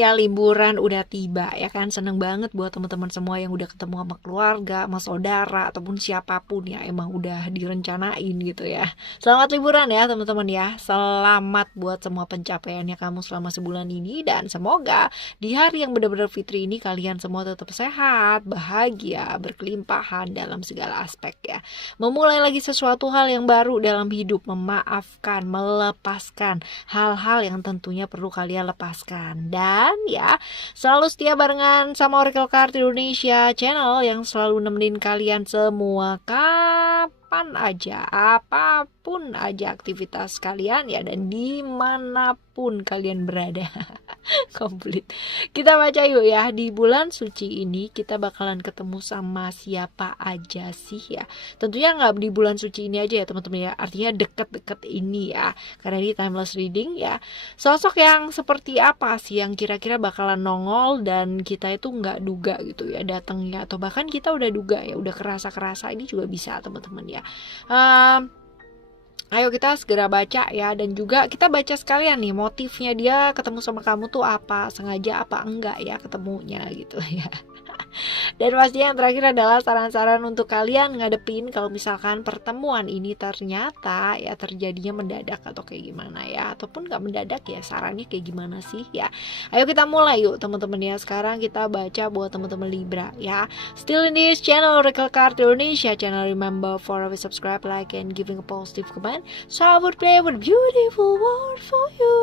ya liburan udah tiba ya kan. Seneng banget buat teman-teman semua yang udah ketemu sama keluarga, sama saudara ataupun siapapun ya emang udah direncanain gitu ya. Selamat liburan ya teman-teman ya. Selamat buat semua pencapaiannya kamu selama sebulan ini, dan semoga di hari yang benar-benar fitri ini kalian semua tetap sehat, bahagia, berkelimpahan dalam segala aspek ya. Memulai lagi sesuatu hal yang baru dalam hidup, memaafkan, melepaskan hal-hal yang tentunya perlu kalian lepaskan. Dan ya, selalu setia barengan sama Oracle Card Indonesia channel yang selalu nemenin kalian semua kapan aja, apapun aja aktivitas kalian ya, dan dimanapun kalian berada. Komplit. Kita baca yuk ya. Di bulan suci ini kita bakalan ketemu sama siapa aja sih ya. Tentunya nggak di bulan suci ini aja ya teman-teman ya. Artinya deket-deket ini ya. Karena ini timeless reading ya. Sosok yang seperti apa sih yang kira-kira bakalan nongol dan kita itu nggak duga gitu ya datangnya, atau bahkan kita udah duga ya, udah kerasa-kerasa, ini juga bisa teman-teman ya. Ayo kita segera baca ya, dan juga kita baca sekalian nih motifnya dia ketemu sama kamu tuh apa, sengaja apa enggak ya ketemunya gitu ya. Dan pastinya yang terakhir adalah saran-saran untuk kalian ngadepin kalau misalkan pertemuan ini ternyata ya terjadinya mendadak atau kayak gimana ya, ataupun gak mendadak ya, sarannya kayak gimana sih ya. Ayo kita mulai yuk teman-teman ya. Sekarang kita baca buat teman-teman Libra ya. Still in this channel Oracle Card Indonesia channel, remember for always subscribe, like, and giving a positive comment, so I would play with beautiful word for you.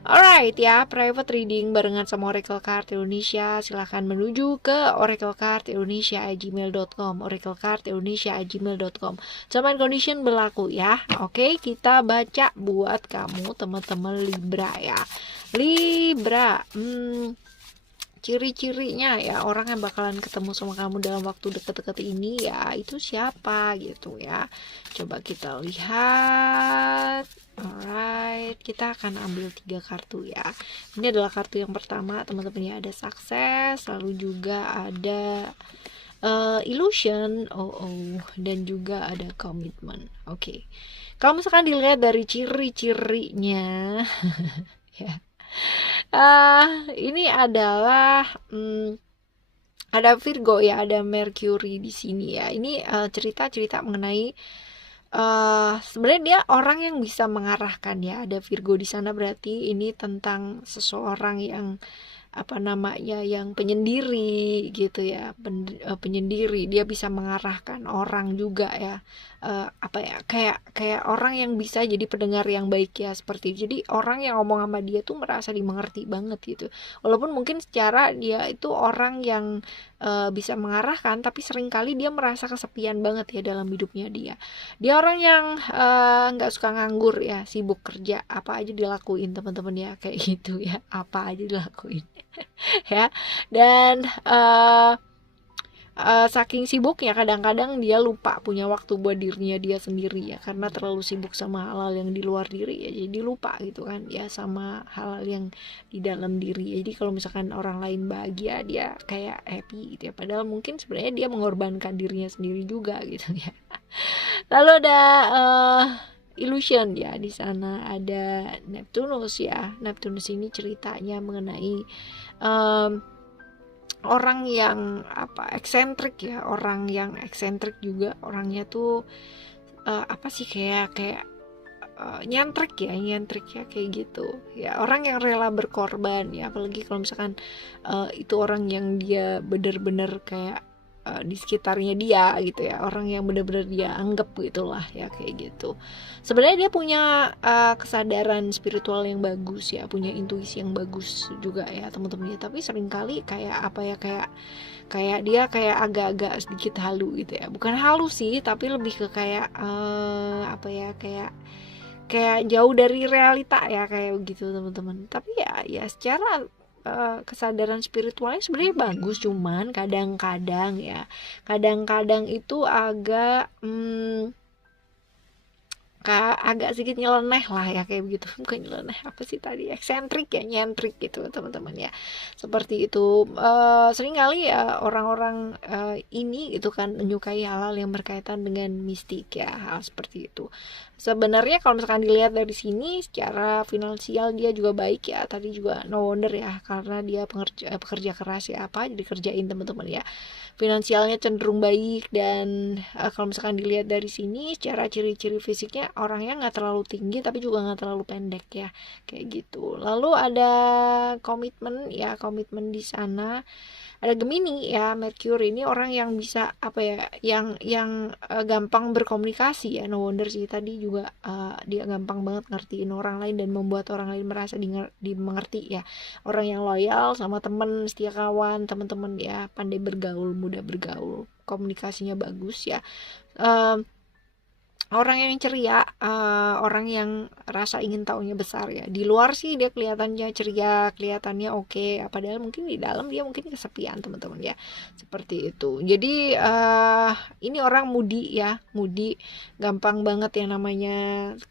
Alright ya, private reading barengan sama Oracle Card Indonesia. Silahkan menuju ke oraclecardindonesia@gmail.com, oraclecardindonesia@gmail.com. Terms and condition berlaku ya. Oke, kita baca buat kamu teman-teman Libra ya. Libra, ciri-cirinya ya, orang yang bakalan ketemu sama kamu dalam waktu deket-deket ini ya, itu siapa gitu ya. Coba kita lihat. Alright, kita akan ambil 3 kartu ya. Ini adalah kartu yang pertama teman-teman ya, ada sukses, lalu juga ada illusion, dan juga ada komitmen. Oke. Kalau misalkan dilihat dari ciri-cirinya ya. Ini adalah ada Virgo ya, ada Mercury di sini ya. Ini cerita-cerita mengenai sebenarnya dia orang yang bisa mengarahkan ya. Ada Virgo di sana, berarti ini tentang seseorang yang apa namanya, yang penyendiri gitu ya, penyendiri. Dia bisa mengarahkan orang juga ya, apa ya, kayak orang yang bisa jadi pendengar yang baik ya, seperti itu. Jadi orang yang ngomong sama dia tuh merasa dimengerti banget gitu, walaupun mungkin secara dia itu orang yang bisa mengarahkan, tapi seringkali dia merasa kesepian banget ya dalam hidupnya dia. Dia orang yang nggak suka nganggur ya, sibuk kerja, apa aja dilakuin teman-teman ya, kayak gitu ya, apa aja dilakuin. Ya, dan saking sibuknya kadang-kadang dia lupa punya waktu buat dirinya dia sendiri ya, karena terlalu sibuk sama hal-hal yang di luar diri ya, jadi lupa gitu kan ya sama hal-hal yang di dalam diri. Jadi kalau misalkan orang lain bahagia, dia kayak happy gitu ya, padahal mungkin sebenarnya dia mengorbankan dirinya sendiri juga gitu ya. Lalu ada illusion ya, di sana ada Neptunus ya. Neptunus ini ceritanya mengenai orang yang eksentrik ya, orang yang eksentrik juga, orangnya tuh apa sih, kayak nyentrik ya kayak gitu ya, orang yang rela berkorban ya, apalagi kalau misalkan itu orang yang dia bener-bener kayak di sekitarnya dia gitu ya, orang yang benar-benar dia anggap gitulah ya, kayak gitu. Sebenarnya dia punya kesadaran spiritual yang bagus ya, punya intuisi yang bagus juga ya teman-teman ya, tapi seringkali kayak dia kayak agak-agak sedikit halu gitu ya, bukan halu sih, tapi lebih ke kayak kayak jauh dari realita ya, kayak gitu teman-teman. Tapi ya secara kesadaran spiritualnya sebenarnya bagus, cuman kadang-kadang itu agak agak sedikit nyeleneh lah ya, kayak begitu. Bukan nyeleneh, apa sih tadi, eksentrik ya, nyentrik gitu teman-teman ya, seperti itu. Seringkali ya orang-orang ini gitu kan menyukai hal-hal yang berkaitan dengan mistik ya, hal seperti itu. Sebenarnya kalau misalkan dilihat dari sini secara finansial dia juga baik ya, tadi juga no wonder ya, karena dia pekerja keras ya, apa jadi kerjain teman-teman ya, finansialnya cenderung baik. Dan kalau misalkan dilihat dari sini secara ciri-ciri fisiknya orangnya nggak terlalu tinggi tapi juga nggak terlalu pendek ya, kayak gitu. Lalu ada komitmen ya, komitmen di sana. Ada Gemini ya, Mercury ini orang yang bisa apa ya, yang gampang berkomunikasi ya, no wonder sih tadi juga dia gampang banget ngertiin orang lain dan membuat orang lain merasa dimengerti ya. Orang yang loyal sama temen, setia kawan, teman-teman ya, pandai bergaul, mudah bergaul, komunikasinya bagus ya. Orang yang ceria, orang yang rasa ingin tahunya besar ya. Di luar sih dia kelihatannya ceria, kelihatannya oke, padahal mungkin di dalam dia mungkin kesepian teman-teman ya, seperti itu. Jadi ini orang moody ya, moody, gampang banget yang namanya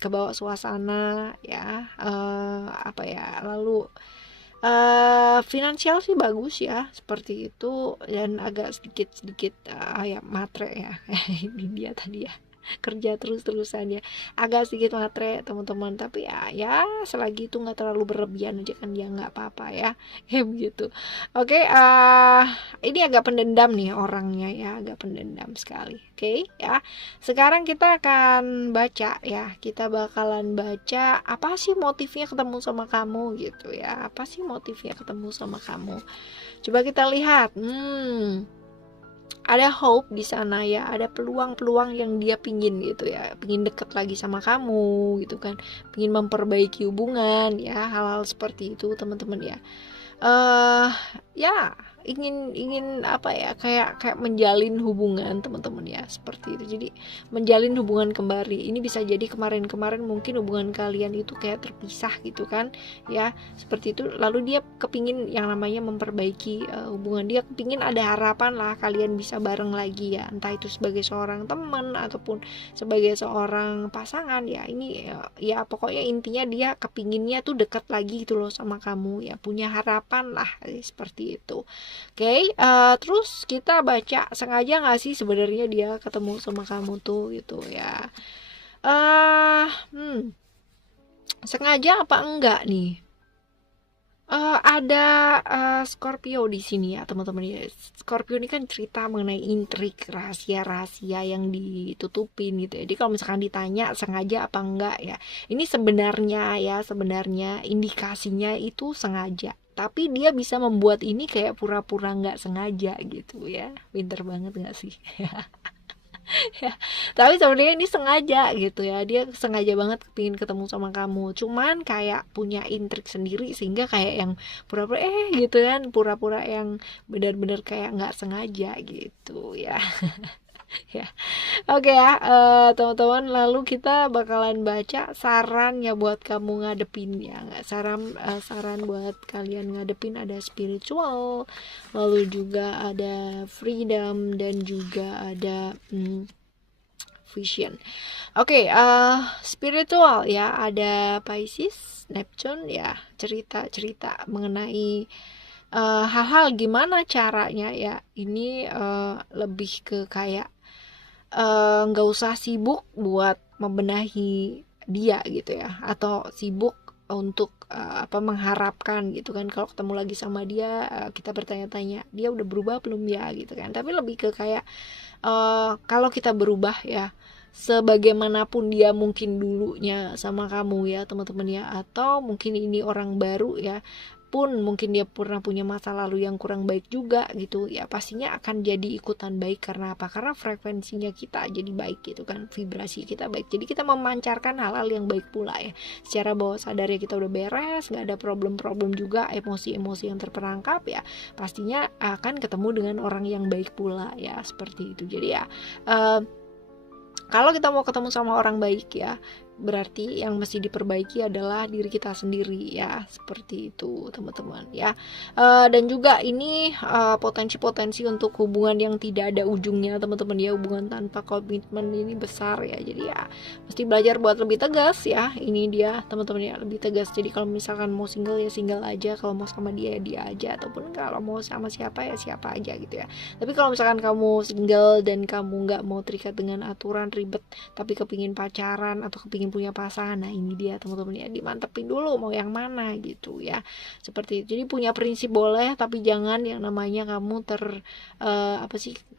kebawa suasana ya, apa ya, lalu finansial sih bagus ya, seperti itu. Dan agak sedikit ya matre ya. Ini dia tadi ya, kerja terus-terusan ya, agak sedikit matre teman-teman, tapi ya selagi itu nggak terlalu berlebihan aja kan dia nggak apa-apa ya, kayak begitu. Oke, ini agak pendendam nih orangnya ya, agak pendendam sekali. Oke ya, sekarang kita akan baca ya, kita bakalan baca apa sih motifnya ketemu sama kamu gitu ya, apa sih motifnya ketemu sama kamu. Coba kita lihat. Ada hope di sana ya, ada peluang-peluang yang dia pingin gitu ya, pingin deket lagi sama kamu gitu kan, pingin memperbaiki hubungan ya, hal-hal seperti itu teman-teman ya. Ya ingin apa ya, kayak menjalin hubungan teman-teman ya, seperti itu. Jadi menjalin hubungan kembali. Ini bisa jadi kemarin mungkin hubungan kalian itu kayak terpisah gitu kan ya, seperti itu. Lalu dia kepingin yang namanya memperbaiki hubungan, dia kepingin ada harapan lah kalian bisa bareng lagi ya, entah itu sebagai seorang teman ataupun sebagai seorang pasangan ya. Ini ya pokoknya intinya dia kepinginnya tuh dekat lagi gitu loh sama kamu ya, punya harapan lah seperti itu. Oke, terus kita baca, sengaja nggak sih sebenarnya dia ketemu sama kamu tuh gitu ya. Sengaja apa enggak nih? Ada Scorpio di sini ya teman-teman ya. Scorpio ini kan cerita mengenai intrik, rahasia-rahasia yang ditutupin gitu ya. Jadi kalau misalkan ditanya sengaja apa enggak ya, ini sebenarnya indikasinya itu sengaja, tapi dia bisa membuat ini kayak pura-pura nggak sengaja gitu ya. Pinter banget nggak sih? Ya, tapi sebenarnya ini sengaja gitu ya, dia sengaja banget kepingin ketemu sama kamu, cuman kayak punya intrik sendiri sehingga kayak yang pura-pura gitu kan, pura-pura yang benar-benar kayak nggak sengaja gitu ya. Ya, oke ya teman-teman, lalu kita bakalan baca saran ya buat kamu ngadepin ya, nggak saran buat kalian ngadepin. Ada spiritual, lalu juga ada freedom, dan juga ada vision. Oke, spiritual ya, ada Pisces, Neptune ya, cerita mengenai hal-hal gimana caranya ya. Ini lebih ke kayak nggak usah sibuk buat membenahi dia gitu ya, atau sibuk untuk mengharapkan gitu kan, kalau ketemu lagi sama dia kita bertanya-tanya dia udah berubah belum ya gitu kan. Tapi lebih ke kayak kalau kita berubah ya, sebagaimanapun dia mungkin dulunya sama kamu ya teman-teman ya, atau mungkin ini orang baru ya pun, mungkin dia pernah punya masa lalu yang kurang baik juga gitu ya, pastinya akan jadi ikutan baik. Karena apa? Karena frekuensinya kita jadi baik gitu kan, vibrasi kita baik, jadi kita memancarkan hal-hal yang baik pula ya. Secara bawah sadar ya kita udah beres, nggak ada problem-problem juga, emosi-emosi yang terperangkap ya, pastinya akan ketemu dengan orang yang baik pula ya, seperti itu. Jadi ya kalau kita mau ketemu sama orang baik ya, berarti yang mesti diperbaiki adalah diri kita sendiri ya, seperti itu teman-teman ya. Dan juga ini potensi-potensi untuk hubungan yang tidak ada ujungnya teman-teman ya, hubungan tanpa komitmen ini besar ya. Jadi ya mesti belajar buat lebih tegas ya, ini dia teman-teman ya, lebih tegas. Jadi kalau misalkan mau single ya single aja, kalau mau sama dia ya dia aja, ataupun kalau mau sama siapa ya siapa aja gitu ya. Tapi kalau misalkan kamu single dan kamu nggak mau terikat dengan aturan ribet, tapi kepingin pacaran atau kepingin punya pasangan, nah ini dia teman-teman ya, dimantepin dulu mau yang mana gitu ya, seperti itu. Jadi punya prinsip boleh, tapi jangan yang namanya kamu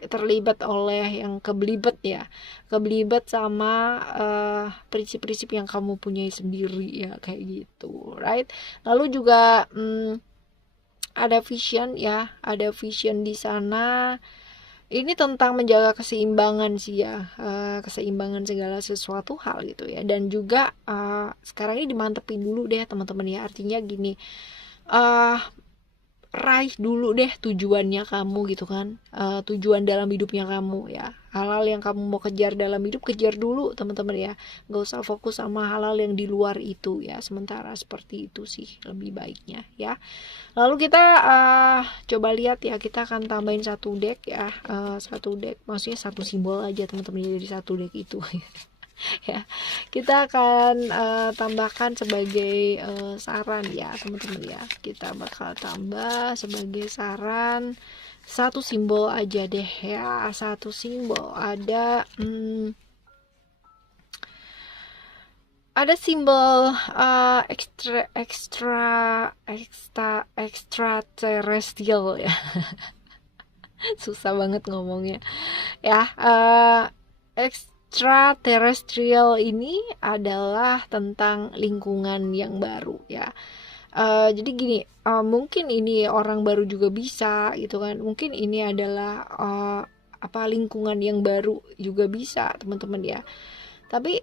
terlibat oleh yang kebelibet ya, kebelibet sama prinsip-prinsip yang kamu punyai sendiri ya, kayak gitu, right? Lalu juga ada vision ya, ada vision di sana. Ini tentang menjaga keseimbangan sih ya, keseimbangan segala sesuatu hal gitu ya. Dan juga sekarang ini dimantepin dulu deh teman-teman ya, artinya gini, raih dulu deh tujuannya kamu gitu kan, tujuan dalam hidupnya kamu ya, hal-hal yang kamu mau kejar dalam hidup kejar dulu teman-teman ya, nggak usah fokus sama hal-hal yang di luar itu ya, sementara seperti itu sih lebih baiknya ya. Lalu kita coba lihat ya, kita akan tambahin satu deck ya, satu deck maksudnya satu simbol aja teman-teman, jadi satu deck itu ya. Kita akan tambahkan sebagai saran ya teman-teman ya, kita bakal tambah sebagai saran satu simbol aja deh ya, satu simbol. Ada simbol extraterrestrial ya. Susah banget ngomongnya ya. Extraterrestrial ini adalah tentang lingkungan yang baru ya. Jadi gini, mungkin ini orang baru juga bisa gitu kan, mungkin ini adalah lingkungan yang baru juga bisa teman-teman ya. Tapi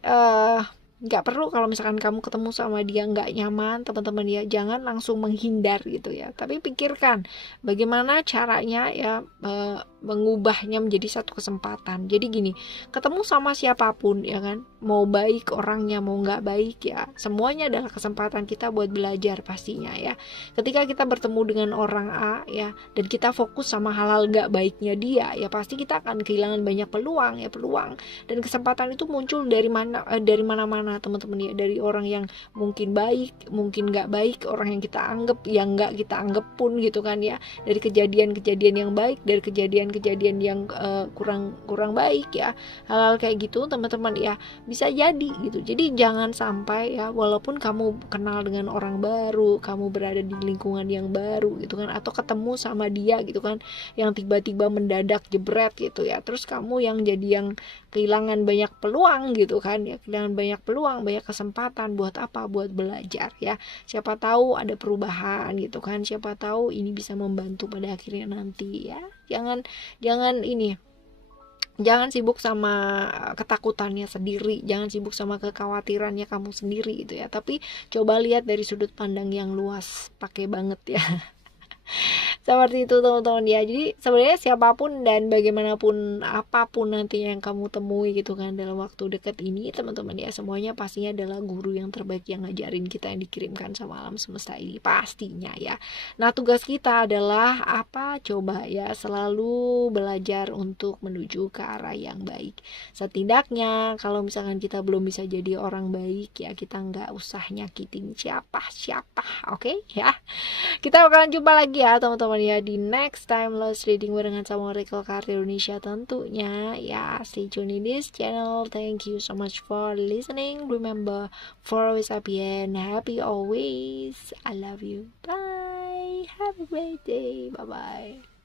nggak perlu kalau misalkan kamu ketemu sama dia nggak nyaman teman-teman ya, jangan langsung menghindar gitu ya, tapi pikirkan bagaimana caranya ya mengubahnya menjadi satu kesempatan. Jadi gini, ketemu sama siapapun ya kan, mau baik orangnya mau nggak baik ya, semuanya adalah kesempatan kita buat belajar pastinya ya. Ketika kita bertemu dengan orang A ya, dan kita fokus sama hal-hal nggak baiknya dia ya, pasti kita akan kehilangan banyak peluang dan kesempatan itu muncul dari mana-mana teman-teman ya, dari orang yang mungkin baik mungkin nggak baik, orang yang kita anggap yang nggak kita anggap pun gitu kan ya, dari kejadian-kejadian yang baik, dari kejadian yang kurang baik ya, hal-hal kayak gitu teman-teman ya, bisa jadi gitu. Jadi jangan sampai ya, walaupun kamu kenal dengan orang baru, kamu berada di lingkungan yang baru gitu kan, atau ketemu sama dia gitu kan, yang tiba-tiba mendadak jebret gitu ya, terus kamu yang jadi yang kehilangan banyak peluang gitu kan ya, kehilangan banyak peluang, banyak kesempatan buat apa? Buat belajar ya. Siapa tahu ada perubahan gitu kan, siapa tahu ini bisa membantu pada akhirnya nanti ya. Jangan sibuk sama ketakutannya sendiri, jangan sibuk sama kekhawatirannya kamu sendiri gitu ya, tapi coba lihat dari sudut pandang yang luas, pakai banget ya. Seperti itu teman-teman ya. Jadi sebenarnya siapapun dan bagaimanapun apapun nantinya yang kamu temui gitu kan dalam waktu dekat ini teman-teman ya, semuanya pastinya adalah guru yang terbaik yang ngajarin kita, yang dikirimkan sama alam semesta ini pastinya ya. Nah tugas kita adalah apa coba ya, selalu belajar untuk menuju ke arah yang baik. Setidaknya kalau misalkan kita belum bisa jadi orang baik ya, kita nggak usah nyakitin siapa-siapa, oke ya. Kita bakalan jumpa lagi ya teman-teman ya di next time Lost Reading barengan sama Oracle Card Indonesia tentunya ya. Stay tune in this channel. Thank you so much for listening. Remember, for always happy and happy always. I love you. Bye. Have a great day. Bye bye.